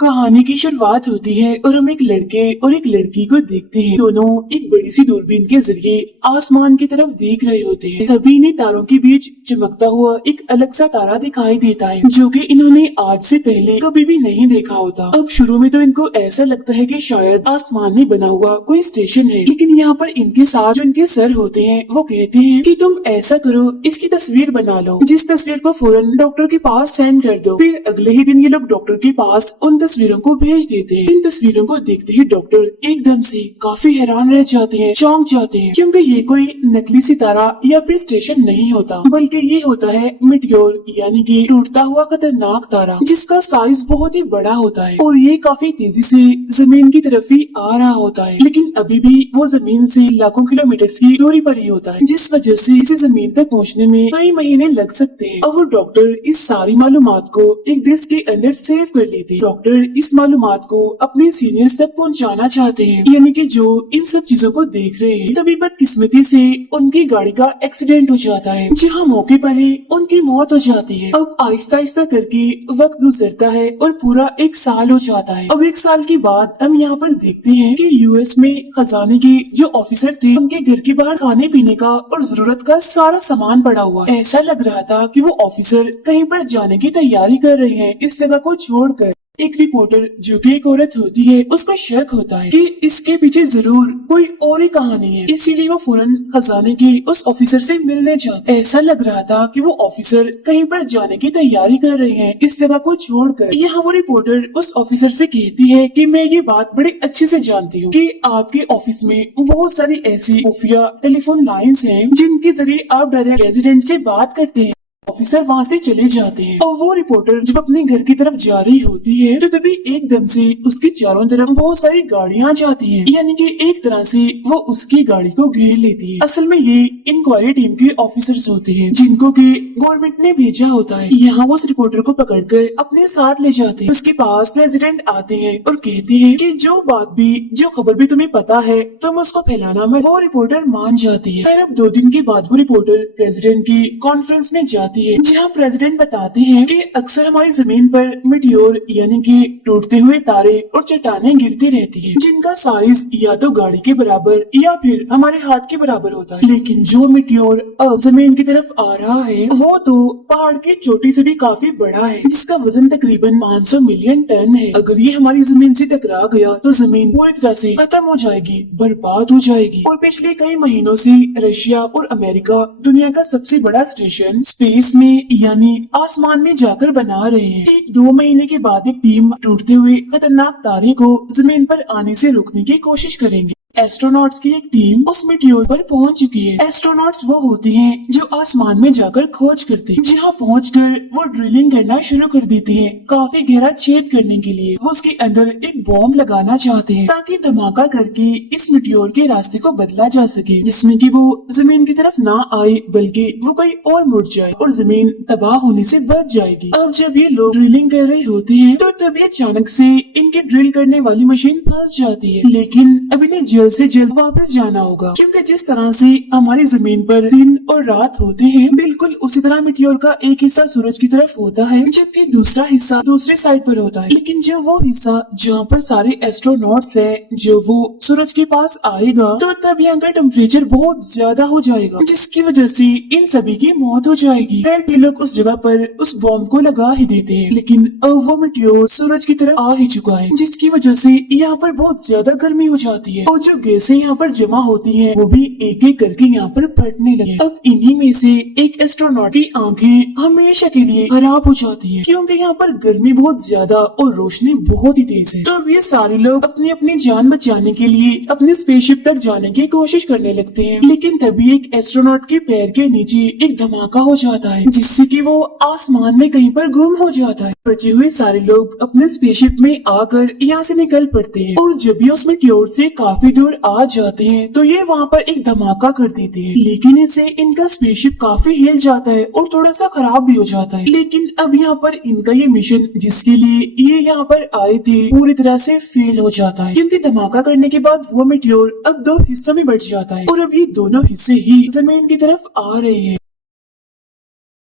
कहानी की शुरुआत होती है और हम एक लड़के और एक लड़की को देखते हैं। दोनों एक बड़ी सी दूरबीन के जरिए आसमान की तरफ देख रहे होते हैं। तभी इन्हें तारों के बीच चमकता हुआ एक अलग सा तारा दिखाई देता है जो कि इन्होंने आज से पहले कभी भी नहीं देखा होता। अब शुरू में तो इनको ऐसा लगता है कि शायद आसमान में बना हुआ कोई स्टेशन है, लेकिन यहाँ पर इनके साथ जो इनके सर होते हैं वो कहते हैं कि तुम ऐसा करो, इसकी तस्वीर बना लो, जिस तस्वीर को फौरन डॉक्टर के पास सेंड कर दो। फिर अगले ही दिन ये लोग डॉक्टर के पास उन तस्वीरों को भेज देते हैं। इन तस्वीरों को देखते ही डॉक्टर एकदम से काफी हैरान रह जाते हैं, चौंक जाते हैं, क्योंकि ये कोई नकली सितारा या फिर स्टेशन नहीं होता, बल्कि ये होता है मिटियोर यानी कि टूटता हुआ खतरनाक तारा, जिसका साइज बहुत ही बड़ा होता है और ये काफी तेजी से जमीन की तरफ ही आ रहा होता है। लेकिन अभी भी वो जमीन से लाखों किलोमीटर की दूरी पर ही होता है, जिस वजह से इसे जमीन तक पहुँचने में कई महीने लग सकते हैं। और वो डॉक्टर इस सारी मालूमात को एक डिस्क के अंदर सेव कर लेते हैं। डॉक्टर इस मालूमात को अपने सीनियर्स तक पहुंचाना चाहते हैं, यानी कि जो इन सब चीजों को देख रहे हैं। तभी बदकिस्मती से उनकी गाड़ी का एक्सीडेंट हो जाता है, जहां मौके पर ही उनकी मौत हो जाती है। अब आहिस्ता आहिस्ता करके वक्त गुजरता है और पूरा एक साल हो जाता है। अब एक साल के बाद हम यहाँ पर देखते हैं कि यूएस में खजाने के जो ऑफिसर थे, उनके घर के बाहर खाने पीने का और जरूरत का सारा सामान पड़ा हुआ। ऐसा लग रहा था कि वो ऑफिसर कहीं पर जाने की तैयारी कर रहे हैं इस जगह को छोड़कर। एक रिपोर्टर जो कि एक औरत होती है, उसको शक होता है कि इसके पीछे जरूर कोई और ही कहानी है, इसीलिए वो फौरन खजाने के उस ऑफिसर से मिलने जाते। ऐसा लग रहा था कि वो ऑफिसर कहीं पर जाने की तैयारी कर रहे हैं इस जगह को छोड़कर। यहाँ वो रिपोर्टर उस ऑफिसर से कहती है कि मैं ये बात बड़े अच्छे से जानती हूँ कि आपके ऑफिस में बहुत सारी ऐसी खुफिया टेलीफोन लाइन्स हैं जिनके जरिए आप डायरेक्ट रेजिडेंट से बात करते हैं। ऑफिसर वहाँ से चले जाते हैं और वो रिपोर्टर जब अपने घर की तरफ जा रही होती है तो तभी एकदम से उसके चारों तरफ बहुत सारी गाड़ियाँ जाती हैं, यानी कि एक तरह से वो उसकी गाड़ी को घेर लेती है। असल में ये इंक्वायरी टीम के ऑफिसर्स होते हैं जिनको कि गवर्नमेंट ने भेजा होता है। यहाँ वो उस रिपोर्टर को पकड़कर अपने साथ ले जाते हैं। उसके पास प्रेसिडेंट आते हैं और कहते हैं कि जो बात भी, जो खबर भी तुम्हें पता है तुम उसको फैलाना मत। वो रिपोर्टर मान जाती है। फिर अब 2 दिन के बाद वो रिपोर्टर प्रेसिडेंट की कॉन्फ्रेंस में जाती है, जहाँ प्रेसिडेंट बताते हैं कि अक्सर हमारी जमीन पर मिटियोर यानी कि टूटते हुए तारे और चट्टानें गिरती रहती हैं, जिनका साइज या तो गाड़ी के बराबर या फिर हमारे हाथ के बराबर होता है। लेकिन जो मिटियोर अब जमीन की तरफ आ रहा है वो तो पहाड़ की चोटी से भी काफी बड़ा है, जिसका वजन तकरीबन 500 मिलियन टन है। अगर ये हमारी जमीन से टकरा गया तो जमीन पूरी तरह से खत्म हो जाएगी, बर्बाद हो जाएगी। और पिछले कई महीनों से रशिया और अमेरिका दुनिया का सबसे बड़ा स्टेशन स्पेस में यानी आसमान में जाकर बना रहे हैं। 1-2 महीने के बाद एक टीम टूटते हुए खतरनाक तारे को जमीन पर आने से रोकने की कोशिश करेंगे। एस्ट्रोनॉट्स की एक टीम उस मिटियोर पर पहुंच चुकी है। एस्ट्रोनॉट्स वो होते हैं जो आसमान में जाकर खोज करते हैं, जहां पहुंचकर वो ड्रिलिंग करना शुरू कर देते हैं काफी गहरा छेद करने के लिए। वो उसके अंदर एक बॉम्ब लगाना चाहते हैं ताकि धमाका करके इस मिटियोर के रास्ते को बदला जा सके, जिसमें कि वो जमीन की तरफ ना आए बल्कि वो कहीं और मुड़ जाए और जमीन तबाह होने से बच जाएगी। अब जब ये लोग ड्रिलिंग कर रहे होते हैं तो तभी अचानक से इनकी ड्रिल करने वाली मशीन फंस जाती है। लेकिन अब इन्हें जल्द से जल्द वापस जाना होगा, क्योंकि जिस तरह से हमारी जमीन पर दिन और रात होते हैं, बिल्कुल उसी तरह मिटियोर का एक हिस्सा सूरज की तरफ होता है जबकि दूसरा हिस्सा दूसरी साइड पर होता है। लेकिन जो वो हिस्सा जहाँ पर सारे एस्ट्रोनॉट्स हैं, जो वो सूरज के पास आएगा तो तब यहाँ का टेम्परेचर बहुत ज्यादा हो जाएगा, जिसकी वजह से इन सभी की मौत हो जाएगी। फिर ये लोग उस जगह पर उस बॉम्ब को लगा ही देते हैं, लेकिन अब वो मिटियोर सूरज की तरफ आ ही चुका है, जिसकी वजह से यहाँ पर बहुत ज्यादा गर्मी हो जाती है और जो गैसें यहाँ पर जमा होती हैं वो भी एक एक करके यहाँ पर फटने लगे। अब इन्हीं में से एक एस्ट्रोनॉट की आंखें हमेशा के लिए खराब हो जाती हैं, क्योंकि यहाँ पर गर्मी बहुत ज्यादा और रोशनी बहुत ही तेज है। तो अब ये सारे लोग अपनी अपनी जान बचाने के लिए अपने स्पेसशिप तक जाने की कोशिश करने लगते हैं। लेकिन तभी एक एस्ट्रोनॉट के पैर के नीचे एक धमाका हो जाता है, जिससे कि वो आसमान में कहीं पर गुम हो जाता है। बचे हुए सारे लोग अपने स्पेसशिप में आकर यहाँ से निकल पड़ते हैं और जब भी उस मिटियोर से काफी दूर आ जाते हैं तो ये वहाँ पर एक धमाका कर देते हैं। लेकिन इससे इनका स्पेसशिप काफी हिल जाता है और थोड़ा सा खराब भी हो जाता है। लेकिन अब यहाँ पर इनका ये मिशन जिसके लिए ये यहाँ पर आए थे पूरी तरह से फेल हो जाता है, क्योंकि धमाका करने के बाद वो मिटियोर अब 2 हिस्सों में बट जाता है और अब ये दोनों हिस्से ही जमीन की तरफ आ रहे हैं।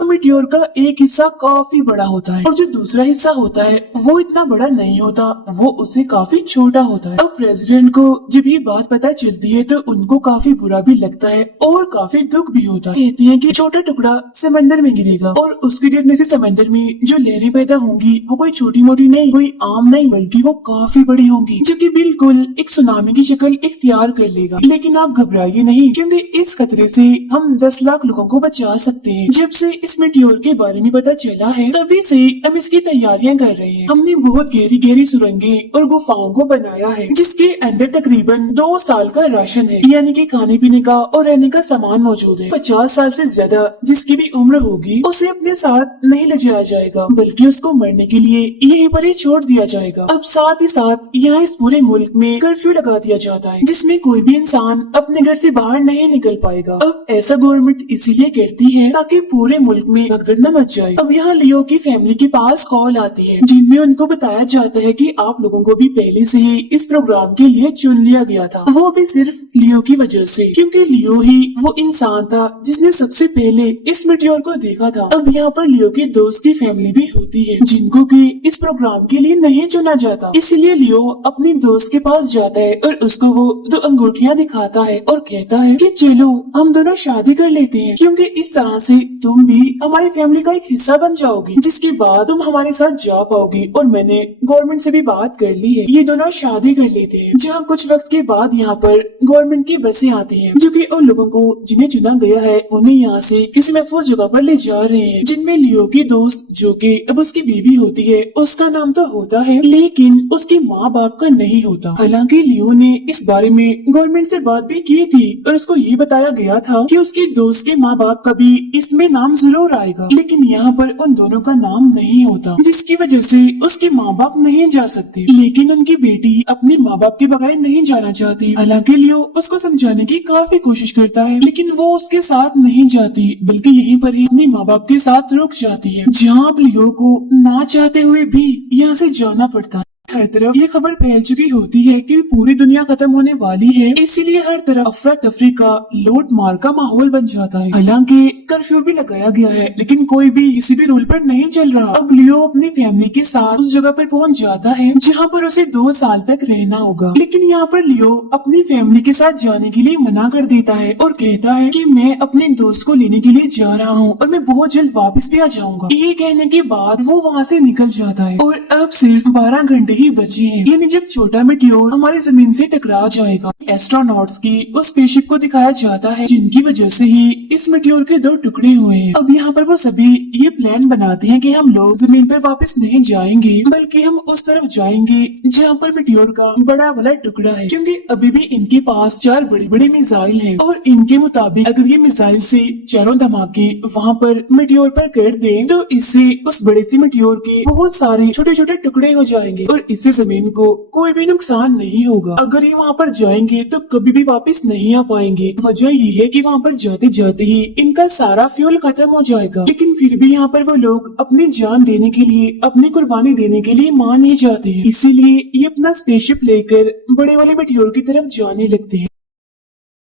मीटियोर का एक हिस्सा काफी बड़ा होता है और जो दूसरा हिस्सा होता है वो इतना बड़ा नहीं होता, वो उससे काफी छोटा होता है। अब प्रेसिडेंट को जब ये बात पता चलती है तो उनको काफी बुरा भी लगता है और काफी दुख भी होता है। कहते हैं कि छोटा टुकड़ा समंदर में गिरेगा और उसके गिरने से समंदर में जो लहरें पैदा होंगी वो कोई छोटी मोटी नहीं, कोई आम नहीं, बल्कि वो काफी बड़ी होंगी, जो कि बिल्कुल एक सुनामी की शक्ल इख्तियार कर लेगा। लेकिन आप घबराइए नहीं, क्योंकि इस खतरे से हम 10 लाख लोगों को बचा सकते हैं। जब से इस मीटियोर के बारे में पता चला है तभी से हम इसकी तैयारियां कर रहे हैं। हमने बहुत गहरी गहरी सुरंगें और गुफाओं को बनाया है जिसके अंदर तकरीबन 2 साल का राशन है, यानी कि खाने पीने का और रहने का सामान मौजूद है। 50 साल से ज्यादा जिसकी भी उम्र होगी उसे अपने साथ नहीं ले जाया जाएगा, बल्कि उसको मरने के लिए यहीं पर ही छोड़ दिया जाएगा। अब साथ ही साथ यहाँ इस पूरे मुल्क में कर्फ्यू लगा दिया जाता है जिसमें कोई भी इंसान अपने घर से बाहर नहीं निकल पाएगा। अब ऐसा गवर्नमेंट इसीलिए करती है ताकि पूरे मुल्क में भगदड़ न मच जाए। अब यहाँ लियो की फैमिली के पास कॉल आती है जिनमें उनको बताया जाता है कि आप लोगों को भी पहले से ही इस प्रोग्राम के लिए चुन लिया गया था, वो भी सिर्फ लियो की वजह से, क्योंकि लियो ही वो इंसान था जिसने सबसे पहले इस मीटियोर को देखा था। अब यहाँ पर लियो के दोस्त की फैमिली भी होती है जिनको कि इस प्रोग्राम के लिए नहीं चुना जाता, इसलिए लियो अपने दोस्त के पास जाता है और उसको वो 2 अंगूठियाँ दिखाता है और कहता है कि चलो हम दोनों शादी कर लेते हैं, क्योंकि इस तरह से तुम भी हमारी फैमिली का एक हिस्सा बन जाओगी, जिसके बाद तुम हमारे साथ जा पाओगी। और मैंने गवर्नमेंट से भी बात कर ली है, ये दोनों शादी कर लेते हैं। जहाँ कुछ वक्त के बाद यहाँ पर गवर्नमेंट की बसें आती हैं जो कि उन लोगों को जिन्हें चुना गया है उन्हें यहाँ से किसी महफूज जगह पर ले जा रहे हैं, जिनमें लियो की दोस्त जो कि अब उसकी बीवी होती है उसका नाम तो होता है लेकिन उसके माँ बाप का नहीं होता। हालांकि लियो ने इस बारे में गवर्नमेंट से बात भी की थी और उसको ये बताया गया था कि उसके दोस्त के माँ बाप का भी इसमें नाम जरूर आएगा, लेकिन यहाँ पर उन दोनों का नाम नहीं होता, जिसकी वजह से उसके माँ बाप नहीं जा सकते। लेकिन उनकी बेटी अपने माँ बाप के बगैर नहीं जाना चाहती। हालांकि लियो उसको समझाने की काफी कोशिश करता है लेकिन वो उसके साथ नहीं जाती, बल्कि यहीं पर ही अपने माँ बाप के साथ रुक जाती है, जहाँ अब लियो को ना चाहते हुए भी यहाँ से जाना पड़ता है। हर तरफ ये खबर फैल चुकी होती है कि पूरी दुनिया खत्म होने वाली है, इसीलिए हर तरफ अफरा तफरी का लूट मार का माहौल बन जाता है। हालांकि कर्फ्यू भी लगाया गया है लेकिन कोई भी किसी भी रूल पर नहीं चल रहा। अब लियो अपनी फैमिली के साथ उस जगह पर पहुंच जाता है जहां पर उसे 2 साल तक रहना होगा, लेकिन यहाँ पर लियो अपनी फैमिली के साथ जाने के लिए मना कर देता है और कहता है कि मैं अपने दोस्त को लेने के लिए जा रहा हूँ और मैं बहुत जल्द वापस भी आ जाऊंगा। ये कहने के बाद वो वहाँ से निकल जाता है और अब सिर्फ 12 घंटे ही बचे हैं, यानी जब छोटा मीटियोर हमारी जमीन से टकरा जाएगा। एस्ट्रोनॉट्स की उस स्पेसशिप को दिखाया जाता है जिनकी वजह से ही इस मीटियोर के 2 टुकड़े हुए हैं। अब यहाँ पर वो सभी ये प्लान बनाते हैं कि हम लोग जमीन पर वापस नहीं जाएंगे बल्कि हम उस तरफ जाएंगे जहाँ पर मीटियोर का बड़ा वाला टुकड़ा है, क्योंकि अभी भी इनके पास 4 बड़ी बड़ी मिसाइल हैं और इनके मुताबिक अगर ये मिसाइल से चारों धमाके वहाँ पर मीटियोर पर कर दें तो इससे उस बड़े से मीटियोर के बहुत सारे छोटे छोटे टुकड़े हो जाएंगे और इससे जमीन को कोई भी नुकसान नहीं होगा। अगर ये वहाँ पर जाएंगे तो कभी भी वापस नहीं आ पाएंगे। वजह ये है कि वहाँ पर जाते जाते ही इनका सारा फ्यूल खत्म हो जाएगा, लेकिन फिर भी यहाँ पर वो लोग अपनी जान देने के लिए, अपनी कुर्बानी देने के लिए मान नहीं जाते हैं, इसीलिए ये अपना स्पेसशिप लेकर बड़े वाले मीटियोर की तरफ जाने लगते हैं।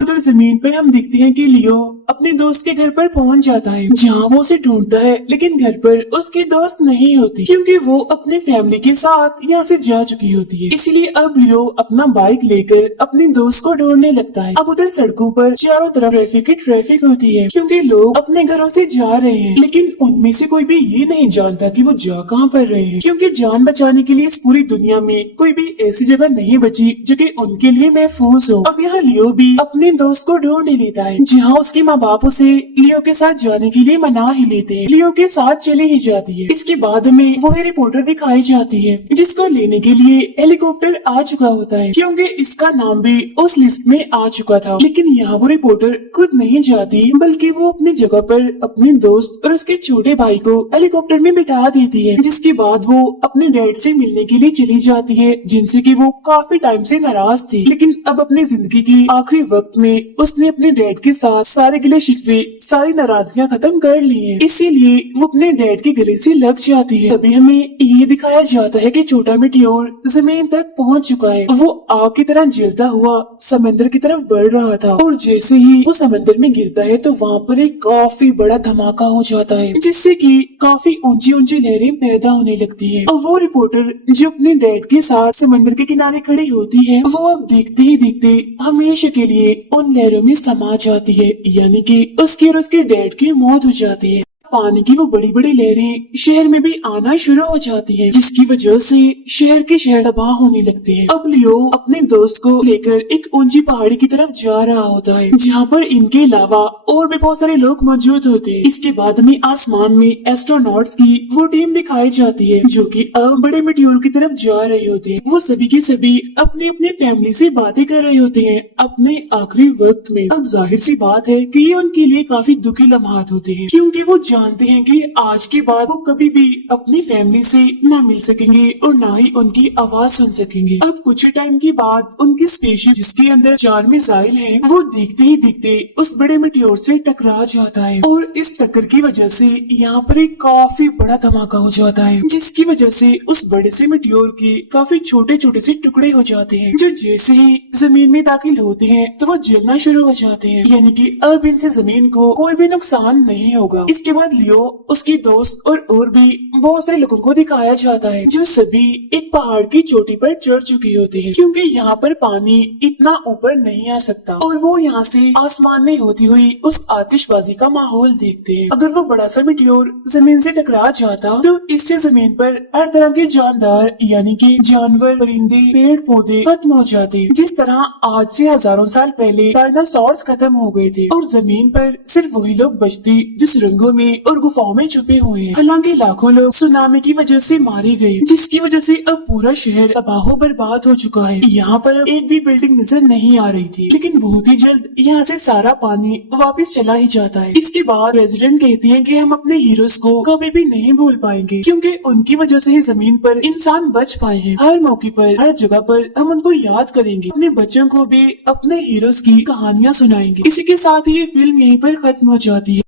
उधर जमीन पर हम देखते हैं कि लियो अपने दोस्त के घर पर पहुंच जाता है जहां वो उसे ढूंढता है, लेकिन घर पर उसकी दोस्त नहीं होती क्योंकि वो अपने फैमिली के साथ यहाँ से जा चुकी होती है। इसीलिए अब लियो अपना बाइक लेकर अपने दोस्त को ढूंढने लगता है। अब उधर सड़कों पर चारों तरफ ट्रैफिक ही ट्रैफिक होती है क्योंकि लोग अपने घरों से जा रहे हैं, लेकिन उनमें से कोई भी ये नहीं जानता कि वो जा कहाँ पर रहे हैं, क्योंकि जान बचाने के लिए इस पूरी दुनिया में कोई भी ऐसी जगह नहीं बची जो कि उनके लिए महफूज हो। अब यहाँ लियो भी अपने दोस्त को ढूंढ ही लेता है जहाँ उसके माँ बाप उसे लियो के साथ जाने के लिए मना ही लेते हैं। लियो के साथ चली ही जाती है। इसके बाद हमें वो रिपोर्टर दिखाई जाती है जिसको लेने के लिए हेलीकॉप्टर आ चुका होता है क्योंकि इसका नाम भी उस लिस्ट में आ चुका था, लेकिन यहाँ वो रिपोर्टर खुद नहीं जाती बल्कि वो अपनी जगह पर अपने दोस्त और उसके छोटे भाई को हेलीकॉप्टर में बिठा देती है, जिसके बाद वो अपने डैड से मिलने के लिए चली जाती है जिनसे कि वो काफी टाइम से नाराज थी, लेकिन अब अपनी जिंदगी के आखिरी वक्त वक्त में उसने अपने डैड के साथ सारे गिले शिकवे, सारी नाराजगियां खत्म कर ली हैं। इसीलिए वो अपने डैड के गले से लग जाती है। तभी हमें ये दिखाया जाता है कि छोटा मिटियोर जमीन तक पहुंच चुका है। वो आग की तरह जलता हुआ समंदर की तरफ बढ़ रहा था और जैसे ही वो समंदर में गिरता है तो वहाँ पर एक काफी बड़ा धमाका हो जाता है, जिससे कि काफी ऊंची ऊंची लहरें पैदा होने लगती है। और वो रिपोर्टर जो अपने डैड के साथ समंदर के किनारे खड़ी होती है, वो अब देखते ही देखते हमेशा के लिए उन लहरों में समा जाती है, यानी कि उसकी और उसके डैड की मौत हो जाती है। पानी की वो बड़ी बड़ी लहरें शहर में भी आना शुरू हो जाती हैं, जिसकी वजह से शहर के शहर तबाह होने लगते हैं। अब लियो अपने दोस्त को लेकर एक ऊंची पहाड़ी की तरफ जा रहा होता है, जहाँ पर इनके अलावा और भी बहुत सारे लोग मौजूद होते हैं। इसके बाद में आसमान में एस्ट्रोनॉट्स की वो टीम दिखाई जाती है, जो कि अब बड़े मिटियोर की तरफ जा रहे होते हैं। वो सभी के सभी अपनी अपनी फैमिली से बातें कर रहे होते हैं अपने आखिरी वक्त में। अब जाहिर सी बात है कि ये उनके लिए काफी दुखी लम्हात होते हैं, क्योंकि वो जानते हैं कि आज के बाद वो कभी भी अपनी फैमिली से ना मिल सकेंगे और ना ही उनकी आवाज सुन सकेंगे। अब कुछ ही टाइम के बाद उनकी स्पेसशिप, जिसके अंदर 4 मिसाइल हैं, वो देखते ही देखते उस बड़े मिटियोर से टकरा जाता है और इस टक्कर की वजह से यहाँ पर एक काफी बड़ा धमाका हो जाता है, जिसकी वजह से उस बड़े से मिटियोर के काफी छोटे छोटे से टुकड़े हो जाते हैं, जो जैसे ही जमीन में दाखिल होते हैं तो वो जलना शुरू हो जाते हैं, यानी कि अब इनसे जमीन को कोई भी नुकसान नहीं होगा। इसके बाद लियो, उसकी दोस्त और भी बहुत सारे लोगों को दिखाया जाता है, जो सभी एक पहाड़ की चोटी पर चढ़ चुके होते हैं, क्योंकि यहाँ पर पानी इतना ऊपर नहीं आ सकता और वो यहाँ से आसमान में होती हुई उस आतिशबाजी का माहौल देखते हैं। अगर वो बड़ा सा मिटियोर जमीन से टकरा जाता तो इससे जमीन पर हर तरह के जानदार, यानी कि जानवर, परिंदे, पेड़ पौधे खत्म हो जाते, जिस तरह आज से हजारों साल पहले डायनासोर्स खत्म हो गए थे और जमीन पर सिर्फ वही लोग बचते जो सुरंगों में और गुफाओं में छुपे हुए हैं। हालांकि लाखों लोग सुनामी की वजह से मारे गए, जिसकी वजह से अब पूरा शहर तबाह बर्बाद हो चुका है। यहाँ पर एक भी बिल्डिंग नजर नहीं आ रही थी, लेकिन बहुत ही जल्द यहाँ से सारा पानी वापस चला ही जाता है। इसके बाद प्रेसिडेंट कहती है कि हम अपने हीरोज को कभी भी नहीं भूल पाएंगे, क्योंकि उनकी वजह से ही जमीन पर इंसान बच पाए हैं। हर मौके पर, हर जगह पर हम उनको याद करेंगे, अपने बच्चों को भी अपने हीरोज की कहानियाँ सुनाएंगे। इसी के साथ ही ये फिल्म यहीं पर खत्म हो जाती है।